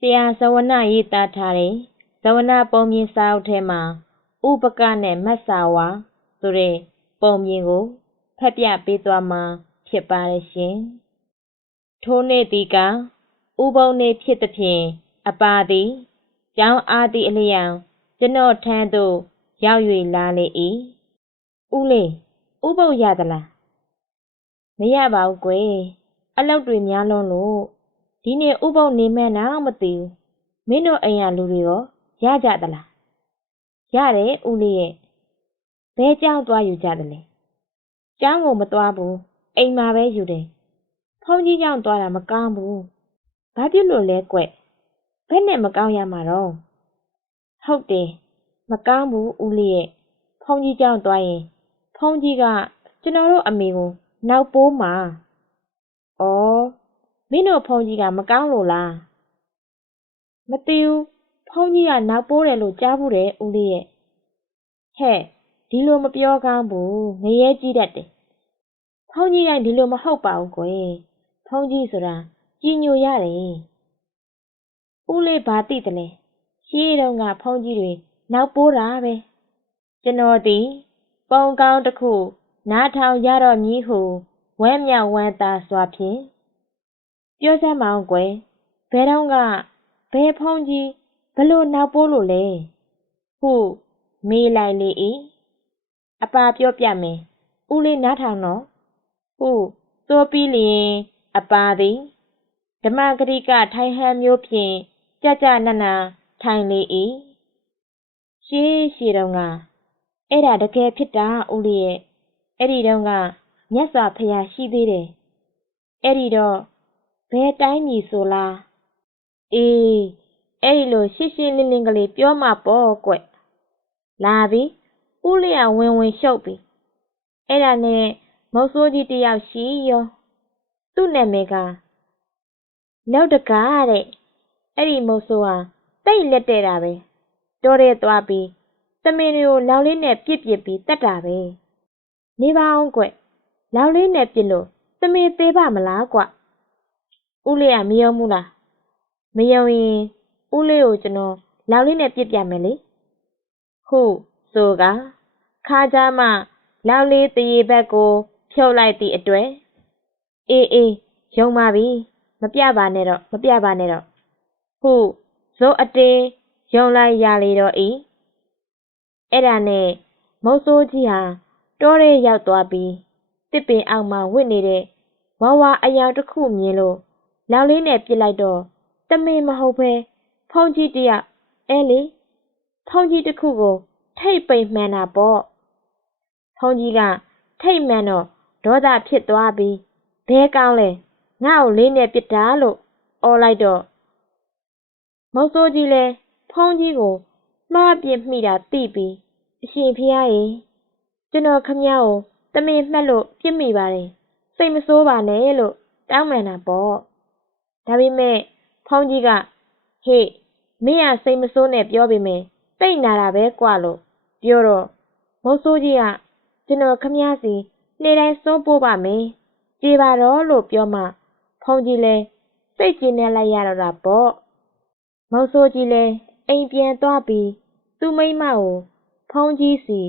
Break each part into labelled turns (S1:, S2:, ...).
S1: ဆရာဇဝနရေးသားထားတဲ့ဇဝနပုံမြင်စာအုပ်ထဲမှာဥပကနဲ့မတ်စာဝါဆိုတဲ့ပုံမြင်ကိုဖတ်ပြပေးသွားမှာဖြစ်ပါတယ်ရှင်။ထိုနေ့သည်ကဥပုံနေ့ဖြစ်သဖြင့်အပါသည်ကျောင်းအားသည့်အလျောက်ကျွန်တော်ထမ်းသို့ရောက်၍လာလေ၏။ဦးလေးဥပုပ်ရသလား။မရပါဘူးကွယ်။အလုပ်တွေများလွန်းလို့ ဒီနေ့ဥပုပ်နေမှန်းတော့မသိဘူး။မင်းတို့အိမ်ကလူတွေရောရကြသလား။ရတယ်ဦးလေးရဲ့။ဘဲကြောင်းသွားယူကြတယ်လေ။ကျောင်းကိုမသွားဘူး။အိမ်မှာပဲယူတယ်။ဖုန်းကြီးကြောင့်သွားတာမကောင်းဘူး။ဘာဖြစ်လို့လဲကွ။ဘယ်နဲ့မကောင်းရမှာတော့။ဟုတ်တယ်။မကောင်းဘူးဦးလေးရဲ့။ဖုန်းကြီးကြောင့်သွားရင်ဖုန်းကြီးကကျွန်တော်တို့အမေကိုနောက်ပိုးမှာ။အော် မင်းတို့ဖုန်းကြီးကမကောင်းလို့လား။မသိဘူးဖုန်းကြီးကနောက်ပိုးတယ်လို့ကြားဘူးတယ်ဦးလေးရဲ့။ဟဲ့ဒီလိုမပြောကောင်းဘူးငရဲကြီးတတ်တယ်။ဖုန်းကြီးတိုင်းဒီလိုမဟုတ်ပါဘူးကွယ်။ဖုန်းကြီးဆိုတာကြီးညိုရတယ်။ဦးလေးဘာသိတယ်လဲ။ရှေးတုန်းကဖုန်းကြီးတွေနောက်ပိုးတာပဲ။ကျွန်တော်ဒီပုံကောင်းတစ်ခု နားထောင်ရတော့မည်ဟုဝမ်းမြောက်ဝမ်းသာစွာဖြင့် ပြောစမ်းမအောင်ကွယ်ဘယ်တော့ကဘယ်ဖုန်းကြီးဘလို့နောက်ပိုးလို့လဲဟုမေးလိုက်လေ၏အပါပြောပြမယ်ဦးလေးနားထောင်တော့ဟုသိုးပြီးလျင်အပါသည်ဓမ္မဂရိကထိုင်ဟန်မျိုးဖြင့်ကြကြနနထိုင်လေ၏ရှေးရှေးတုန်းကအဲ့ဒါတကယ်ဖြစ်တာဦးလေးရဲ့အဲ့ဒီတုန်းကမြတ်စွာဘုရားရှိသေးတယ်အဲ့ဒီတော့ ဘယ်တိုင်းမည်ဆိုလားအေးအဲ့ဒီလိုရှင်းရှင်းလင်းလင်းကလေးပြောမှာပေါ့ကွလာပြီဦးလေးကဝင်ဝင်ရှုပ်ပြီအဲ့ဒါနဲ့မုတ်ဆိုးကြီးတယောက်ရှိရောသူ့နာမည်ကလောက်တကားတဲ့အဲ့ဒီမုတ်ဆိုးဟာတိတ်လက်တဲ့တာပဲတော်ရဲသွားပြီးသမင်တွေကိုလောက်လေးနဲ့ပြစ်ပြစ်ပြီးတတ်တာပဲနေပါအောင်ကွလောက်လေးနဲ့ပြစ်လို့သမင်သေးပါမလားကွ ဦးလေးကမယုံဘူးလားမယုံရင်ဦးလေးကိုကျွန်တော်လောက်လေးနဲ့ပြစ်ပြမယ်လေဟုဆိုကခါကြမှလောက်လေးတရေဘက်ကို ဖြုတ်လိုက်သည့်အတွက်အေးအေးယုံပါပြီမပြပါနဲ့တော့မပြပါနဲ့တော့ဟုဇိုးအတင်းယုံလိုက်ရလေတော့ဤအဲ့ဒါနဲ့မုတ်ဆိုးကြီးဟာတောထဲရောက်သွားပြီးတစ်ပင်အောက်မှာဝစ်နေတဲ့ဝါဝါအယောင်တစ်ခုမြင်လို့ လောက်လေးနဲ့ပြစ်လိုက်တော့တမင်မဟုတ်ပဲဖုန်ကြီးတယောက်အဲလေဖုန်ကြီးတစ်ခုကို ထိတ်ပိန်မှန်တာပေါ့ဖုန်ကြီးကထိတ်မှန်တော့ဒေါသဖြစ်သွားပြီးဘဲကောင်းလဲငါ့ကိုလေးနဲ့ပြစ်တာလို့အော်လိုက်တော့မုတ်ဆိုးကြီးလဲဖုန်ကြီးကိုမှားပြစ်မိတာသိပြီးအရှင်ဖျားရေကျွန်တော်ခမည်းကိုတမင်မှတ်လို့ပြစ်မိပါတယ်စိတ်မဆိုးပါနဲ့လို့တောင်းပန်တာပေါ့ ဒါပေမဲ့ဖုန်းကြီးကဟေ့မင်းကစိတ်မဆိုးနဲ့ပြောပေမဲ့တိတ်နာတာပဲကွာလို့ပြောတော့မုတ်ဆိုးကြီးကကျွန်တော်ခမည်းစီနေ့တိုင်းစိုးပိုးပါမယ်ကြေပါတော့လို့ပြောမှဖုန်းကြီးလဲစိတ်ကျဉ်နေလိုက်ရတော့တာပေါ့မုတ်ဆိုးကြီးလဲအိမ်ပြန်သွားပြီးသူ့မိမကိုဖုန်းကြီးစီ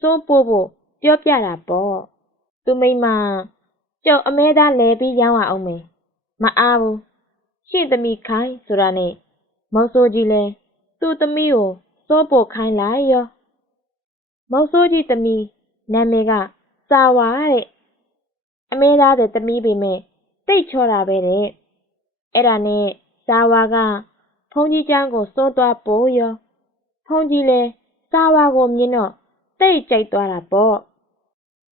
S1: စိုးပိုးဖို့ပြောပြတာပေါ့သူမိမကျုပ်အမဲသားလဲပြီးရောင်းရအောင်မယ်မအားဘူး ရှင့်သမီးခိုင်းဆိုတာနဲ့မောင်စိုးကြီးလဲသူ့သမီးကိုစောပို့ခိုင်းလိုက်ရောမောင်စိုးကြီးသမီးနာမည်ကစာဝါတဲ့အမဲသားတဲ့သမီးပေမဲ့တိတ်ချောတာပဲတဲ့အဲ့ဒါနဲ့စာဝါကဖုန်ကြီးကျန်းကိုစိုးသွားပို့ရောဖုန်ကြီးလဲစာဝါကိုမြင်တော့တိတ်ကြိုက်သွားတာပေါ့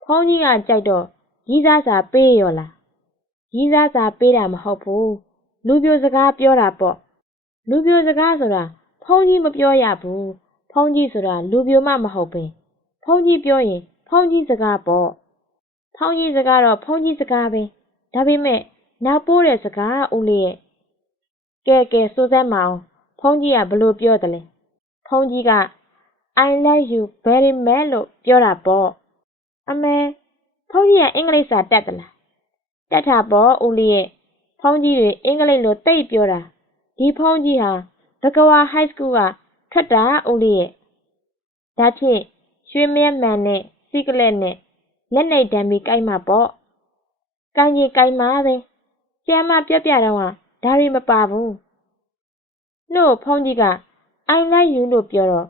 S1: ဖုန်ကြီးကကြိုက်တော့ကြီးစားစာပေးရောလားကြီးစားစာပေးတာမဟုတ်ဘူး လူပြိုစကားပြောတာပေါ့လူပြိုစကားဆိုတာဖုန်းကြီးမပြောရဘူးဖုန်းကြီးဆိုတာလူပြိုမှမဟုတ်ပဲဖုန်းကြီးပြောရင်ဖုန်းကြီးစကားပေါ့ဖုန်းကြီးစကားတော့ဖုန်းကြီးစကားပဲဒါပေမဲ့နောက်ပိုးတဲ့စကားဦးလေးရဲ့ကဲကဲစိုးစမ်းမအောင်ဖုန်းကြီးကဘလို့ပြောတယ်လဲဖုန်းကြီးက I like you very much လို့ပြောတာပေါ့အမေဖုန်းကြီးကအင်္ဂလိပ်စာတတ်သလားတတ်တာပေါ့ဦးလေးရဲ့ ဖုန်းကြီးတွေအင်္ဂလိပ်လိုတိတ်ပြောတာဒီဖုန်းကြီးဟာဘကဝါ high school ကခတ်တာဦးလေးရဲ့ဒါဖြင့်ရွှေမြဲမှန်နဲ့စီကလက်နဲ့လက်နေတံမီကိုက်မှာပေါ့ကိုင်းကြီးကိုင်းမှာပဲကျမ်းမပြက်ပြတော့ဟာဒါရီမပါဘူးနှုတ်ဖုန်းကြီးက I like you လို့ပြောတော့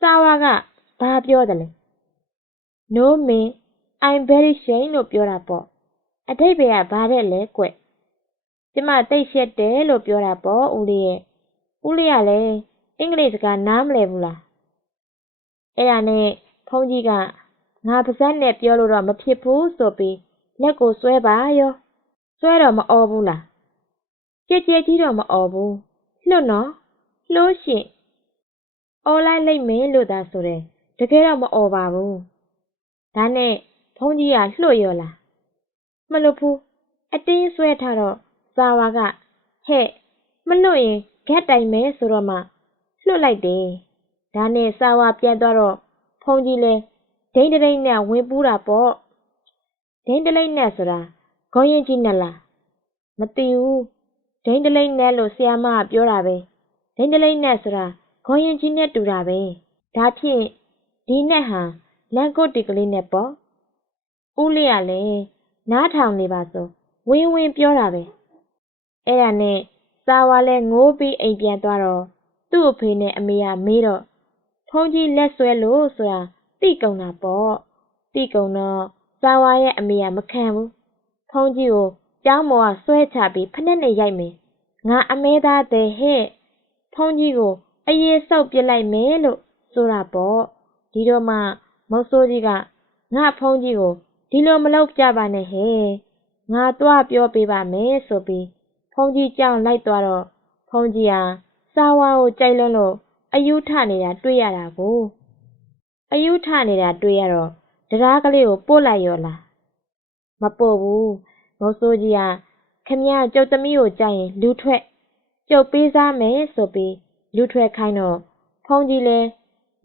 S1: စာဝါကဘာပြောတယ်လဲ No mean I'm very shame လို့ပြောတာပေါ့အတိတ်ပဲကဘာတဲ့လဲကွ ကျမတိတ်ရှက်တယ်လို့ပြောတာပေါ့ဦးလေးရဲ့ဦးလေးကလည်းအင်္ဂလိပ်စကားနားမလည်ဘူးလားအဲ့ဒါနဲ့ဖုန်းကြီးကငါပါဇက်နဲ့ပြောလို့တော့မဖြစ်ဘူးဆိုပြီးလက်ကိုဆွဲပါရောဆွဲတော့မအော်ဘူးလားကြဲကြဲကြီးတော့မအော်ဘူးလွတ်နော်လှိုးရှင်အော်လိုက်လိုက်မယ်လို့သာဆိုတယ်တကယ်တော့မအော်ပါဘူးဒါနဲ့ဖုန်းကြီးကလှွတ်ရောလားမလို့ဘူးအတင်းဆွဲထားတော့ ဇာဝါကဟဲ့မလွတ်ရင်ဂက်တိုင်မယ်ဆိုတော့မှလွတ်လိုက်တယ်ဒါနဲ့ဇာဝါပြန်သွားတော့ဖုန်းကြီးလဲဒိန်းတရိတ်နဲ့ဝင်ပူးတာပေါ့ဒိန်းတလိတ်နဲ့ဆိုတာခေါင်းရင်ကြီးနဲ့လားမသိဘူးဒိန်းတလိတ်နဲ့လို့ဆရာမကပြောတာပဲဒိန်းတလိတ်နဲ့ဆိုတာခေါင်းရင်ကြီးနဲ့တူတာပဲဒါဖြင့်ဒီနဲ့ဟာလန်ကိုတီကလေးနဲ့ပေါ့ဦးလေးကလည်းနားထောင်နေပါဆိုဝင်းဝင်းပြောတာပဲ အဲ့ဒါနဲ့စာဝါလဲငိုးပြီးအိမ်ပြန်သွားတော့သူ့အဖေနဲ့အမေကမေးတော့ဖုန်းကြီးလက်ဆွဲလို့ဆိုတာတိကုံတာပေါ့တိကုံတော့စာဝါရဲ့အမေကမခံဘူးဖုန်းကြီးကိုကျောင်းပေါ်ကဆွဲချပြီးဖက်နဲ့နဲ့ရိုက်မယ်ငါအမဲသားတဲ့ဟဲ့ဖုန်းကြီးကိုအရေးဆုပ်ပစ်လိုက်မယ်လို့ဆိုတာပေါ့ဒီတော့မှမုတ်ဆိုးကြီးကငါဖုန်းကြီးကိုဒီလိုမလုပ်ကြပါနဲ့ဟဲ့ငါတွားပြောပေးပါမယ်ဆိုပြီး ဖုန်းကြီးကြောင်လိုက်သွားတော့ဖုန်းကြီးဟာစာဝါကိုကြိုက်လွန်းလို့အယူထနေတာတွေ့ရတာကိုအယူထနေတာတွေ့ရတော့တရားကလေးကိုပို့လိုက်ရောလားမပို့ဘူးမိုးစိုးကြီးကခမရကျုပ်သမီးကိုကြိုက်ရင်လူထွက်ကျုပ်ပေးစားမယ်ဆိုပြီးလူထွက်ခိုင်းတော့ဖုန်းကြီးလဲ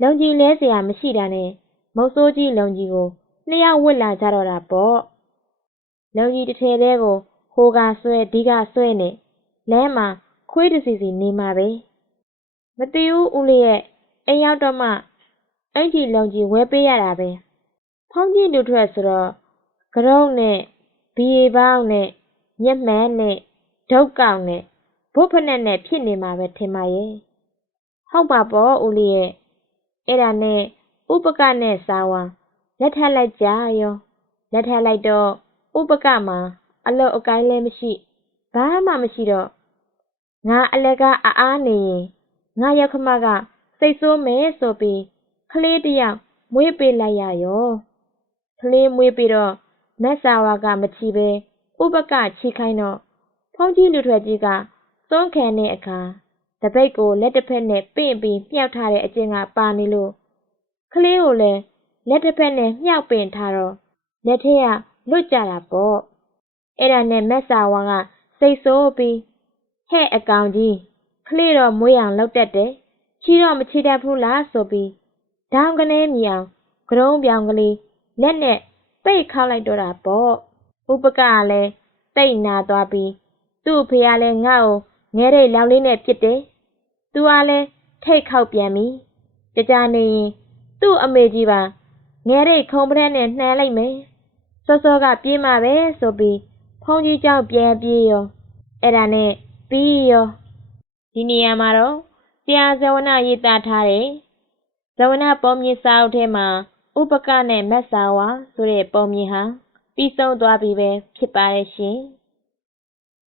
S1: လုံကြီးလဲเสียမရှိတာနဲ့မုတ်ဆိုးကြီးလုံကြီးကိုနှစ်ယောက်ဝစ်လာကြတော့တာပေါ့လုံကြီးတစ်ထည်သေးကို ဟိုကဆွဲဒီကဆွဲနေလမ်းမှာခွေးတစီစီနေမှာပဲမတီးဦးဦးလေးရဲ့အိမ်ရောက်တော့မှအင်ကြီးလုံကြီးဝဲပေးရတာပဲဖုန်းကြီးလူထွက်ဆိုတော့ကရုံးနဲ့ဘီရီပေါင်းနဲ့ညက်မှန်နဲ့ဒုတ်ကောင်နဲ့ဘုတ်ဖက်နဲ့နဲ့ဖြစ်နေမှာပဲထင်ပါရဲ့ဟုတ်ပါပေါ့ဦးလေးရဲ့အဲ့ဒါနဲ့ဥပကနဲ့စာဝါလက်ထပ်လိုက်ကြရောလက်ထပ်လိုက်တော့ဥပကမှာ အလုတ်အကိုင်းလည်းမရှိဘာမှမရှိတော့ငါအလကအားအားနေရင်ငါရောက်ခမကစိတ်ဆိုးမယ်ဆိုပြီးကလေးတယောက်မွေးပေးလိုက်ရရောကလေးမွေးပြီးတော့မက်ဆာဝါကမချီပဲဥပကချီခိုင်းတော့ဖုန်းကြီးလူထွက်ကြီးကသွန်းခံတဲ့အခါတပိတ်ကိုလက်တစ်ဖက်နဲ့ပင့်ပြီးမြှောက်ထားတဲ့အကျင့်ကပါနေလို့ကလေးကိုလည်းလက်တစ်ဖက်နဲ့မြှောက်ပင်ထားတော့လက်ထက်ကလွတ်ကြတာပေါ့ အဲ့ဒါနဲ့မက်ဆာဝါကစိတ်ဆိုးပြီးဟဲ့အကောင်ကြီးကလေးတော့မွေးအောင်လောက်တတ်တယ်ချီတော့မချီတတ်ဘူးလားဆိုပြီးဒေါင်းကနေမြအောင်ကရုံးပြောင်ကလေးလက်နဲ့ပိတ်ခောက်လိုက်တော့တာပေါ့ဥပကကလည်းတိတ်နာသွားပြီးသူ့အဖေကလည်းငါ့ကိုငဲတဲ့လောင်လေးနဲ့ပြစ်တယ်သူကလည်းထိတ်ခောက်ပြန်ပြီကြကြနေရင်သူ့အမေကြီးပါငဲတဲ့ခုံပရက်နဲ့နှမ်းလိုက်မယ်စောစောကပြေးမှာပဲဆိုပြီးဖု န်းကြီးကြောင့်ပြန်ပြေးရောအဲ့ဒါနဲ့ပြီးရောဒီနေရာမှာတော့ဆရာဇဝနရေးသားထားတဲ့ဇဝနပုံမြင့်စာအုပ်ထဲမှာဥပကနဲ့မက်ဆာဝါဆိုတဲ့ပုံမြင်ဟာပြီးဆုံးသွားပြီပဲဖြစ်ပါရဲ့ရှင်။